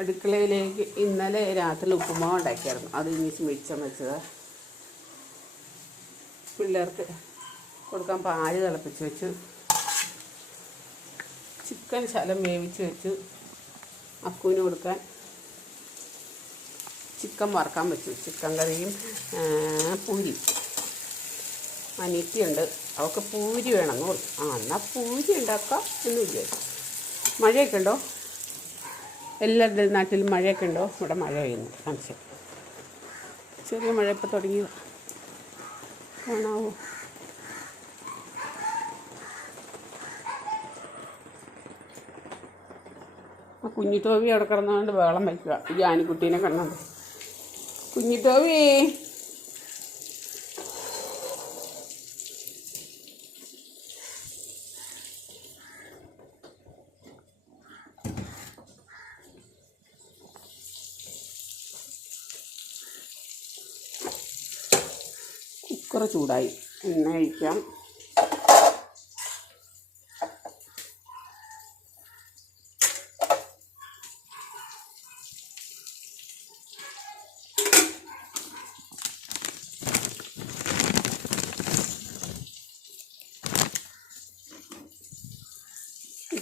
അടുക്കളയിലേക്ക് ഇന്നലെ രാത്രി ഉപ്പുമാവ് ഉണ്ടാക്കിയായിരുന്നു. അത് ഇനി മിച്ചം വെച്ചത്. പിള്ളേർക്ക് കൊടുക്കാൻ പാല് തിളപ്പിച്ച് വെച്ചു. ചിക്കൻ ശകലം വേവിച്ച് വെച്ചു. അക്കുവിന് കൊടുക്കാൻ ചിക്കൻ വറുക്കാൻ വെച്ചു. ചിക്കൻ കറിയും പൂരി. അനിയത്തിയുണ്ട്, അവൾക്ക് പൂരി വേണമെന്ന് പറഞ്ഞു. എന്നാൽ പൂരി ഉണ്ടാക്കാം എന്ന് വിചാരിച്ചു. മഴയൊക്കെ ഉണ്ടോ? എല്ലാവരുടെ നാട്ടിലും മഴയൊക്കെ ഉണ്ടോ? ഇവിടെ മഴ പെയ്യുന്നു. സംശയം ചെറിയ മഴ ഇപ്പോൾ തുടങ്ങിയത് കാണാവോ? കുഞ്ഞിത്തോവി അവിടെ കിടന്നുകൊണ്ട് വെള്ളം വയ്ക്കുക. ഈ ആനിക്കുട്ടീനെ കണ്ടത്. കുഞ്ഞിത്തോവി, കുക്കർ ചൂടായി. എണ്ണ ഒഴിക്കാം.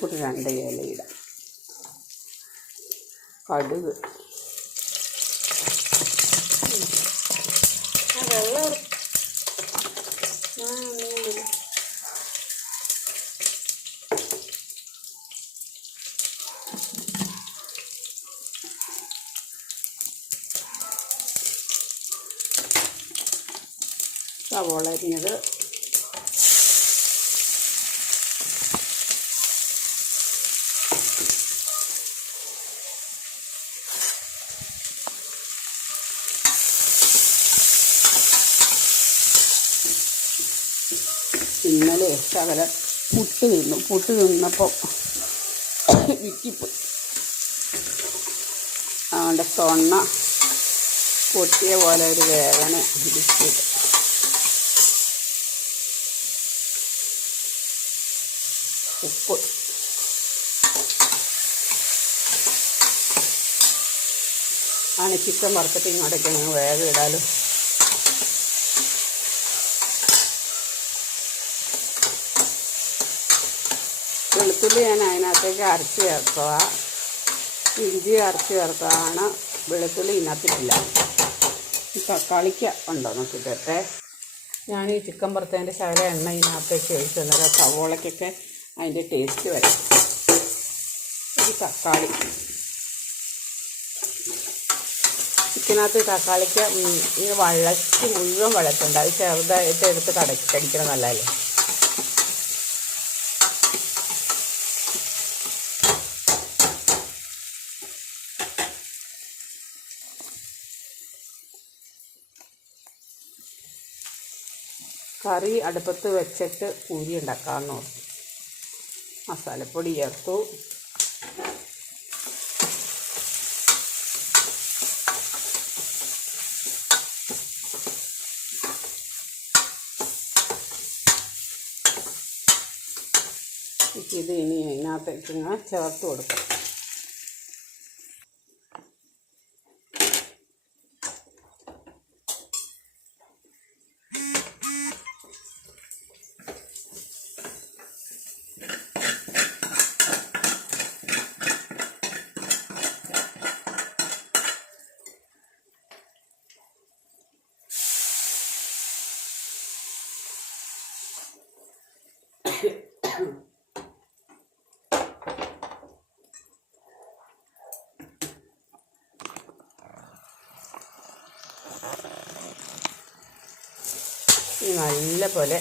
കൂട്ടി 2 ഇലയിടാം. കടുക്, വെള്ളം സവോള അരിഞ്ഞത്, ഇന്നലെ ശകലം പുട്ട് തിന്നു. പുട്ട് തിന്നപ്പോൾ വിറ്റിപ്പോയി. അതുകൊണ്ട് തൊണ്ണ പൊട്ടിയ പോലെ ഒരു വേദന. ബിസ്ക്കറ്റ്, ഉപ്പ്, ചിക്കൻ വറുത്തിട്ട് ഇങ്ങോട്ടേക്ക് അങ്ങ് വേഗം ഇടാലും. വെളുത്തുള്ളി ഞാൻ അതിനകത്തേക്ക് അരച്ച് ചേർക്കുക. ഇഞ്ചി അരച്ച് ചേർത്തതാണ്. വെളുത്തുള്ളി ഇതിനകത്തിട്ടില്ല. തക്കാളിക്ക ഉണ്ടോ നോക്കിയിട്ടെ. ഞാൻ ഈ ചിക്കൻ വറുത്തതിൻ്റെ ശകലം എണ്ണ ഇതിനകത്തേക്ക് ഒഴിച്ച് തന്നത് സവോളയ്ക്കൊക്കെ അതിൻ്റെ ടേസ്റ്റ് വരും. ഒരു തക്കാളി, ചിക്കനകത്ത് തക്കാളിക്ക് ഇങ്ങനെ വഴച്ച് മുഴുവൻ വഴറ്റുണ്ട്. അത് ചെറുതായിട്ട് എടുത്ത് കടിക്കണം. നല്ലതല്ലേ? കറി അടുപ്പത്ത് വെച്ചിട്ട് പൂരി ഉണ്ടാക്കാമെന്ന് ഓർത്തു. മസാലപ്പൊടി ചേർത്തു. ഇത് ഇനി അതിനകത്തേക്ക് ഇങ്ങനെ ചേർത്ത് കൊടുക്കാം. നല്ല പോലെ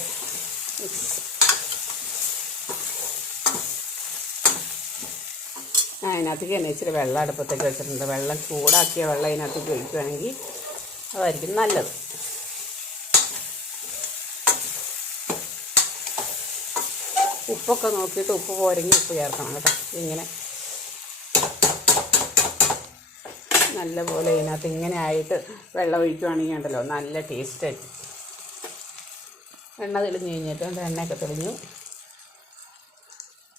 അതിനകത്തേക്ക് തന്നെ ഇച്ചിരി വെള്ളം അടുപ്പത്തേക്ക് വെച്ചിട്ടുണ്ട്. വെള്ളം ചൂടാക്കിയ വെള്ളം അതിനകത്തേക്ക് ഒഴിക്കുകയാണെങ്കിൽ അതായിരിക്കും നല്ലത്. ഉപ്പൊക്കെ നോക്കിയിട്ട് ഉപ്പ് പോരെങ്കിൽ ഉപ്പ് ചേർക്കണം കേട്ടോ. ഇങ്ങനെ നല്ലപോലെ ഇതിനകത്ത് ഇങ്ങനെ ആയിട്ട് വെള്ളം ഒഴിക്കുകയാണെങ്കിൽ ഉണ്ടല്ലോ നല്ല ടേസ്റ്റായിട്ട്. എണ്ണ തെളിഞ്ഞ് കഴിഞ്ഞിട്ടുണ്ട്. എണ്ണയൊക്കെ തെളിഞ്ഞു.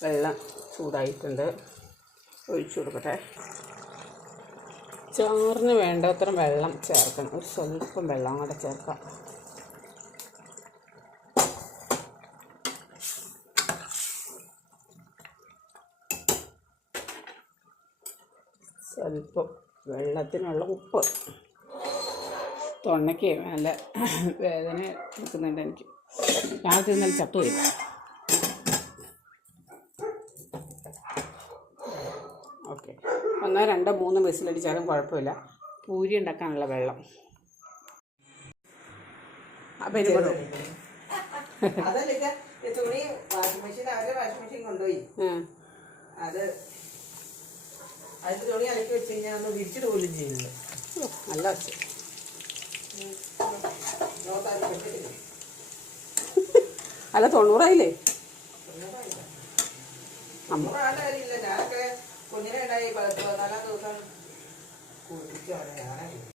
വെള്ളം ചൂടായിട്ടുണ്ട്. ഒഴിച്ചു കൊടുക്കട്ടെ. ചാറിന് വേണ്ടത്ര വെള്ളം ചേർക്കണം. ഒരു സ്വല്പം വെള്ളം കൂടെ ചേർക്കാം. സ്വല്പം വെള്ളത്തിനുള്ള ഉപ്പ്. തൊണ്ടയ്ക്ക് നല്ല വേദന എടുക്കുന്നുണ്ട് എനിക്ക്. രാത്രി ഇന്നലെ ചത്തുപോയി. ഓക്കെ, 1 2 3 വിസിലടിച്ചാലും കുഴപ്പമില്ല. പൂരി ഉണ്ടാക്കാനുള്ള വെള്ളം കൊണ്ടുപോയി അതിന്റെ തുണി അലക്കി വെച്ച് കഴിഞ്ഞാൽ ഒന്ന് വിരിച്ചിട്ട് പോലും ചെയ്യുന്നത്. നല്ല അല്ല 90 കാര്യമില്ല. ഞാനൊക്കെ കുഞ്ഞിനെ ഉണ്ടായി 14 ദിവസം കുടിച്ചോടെ.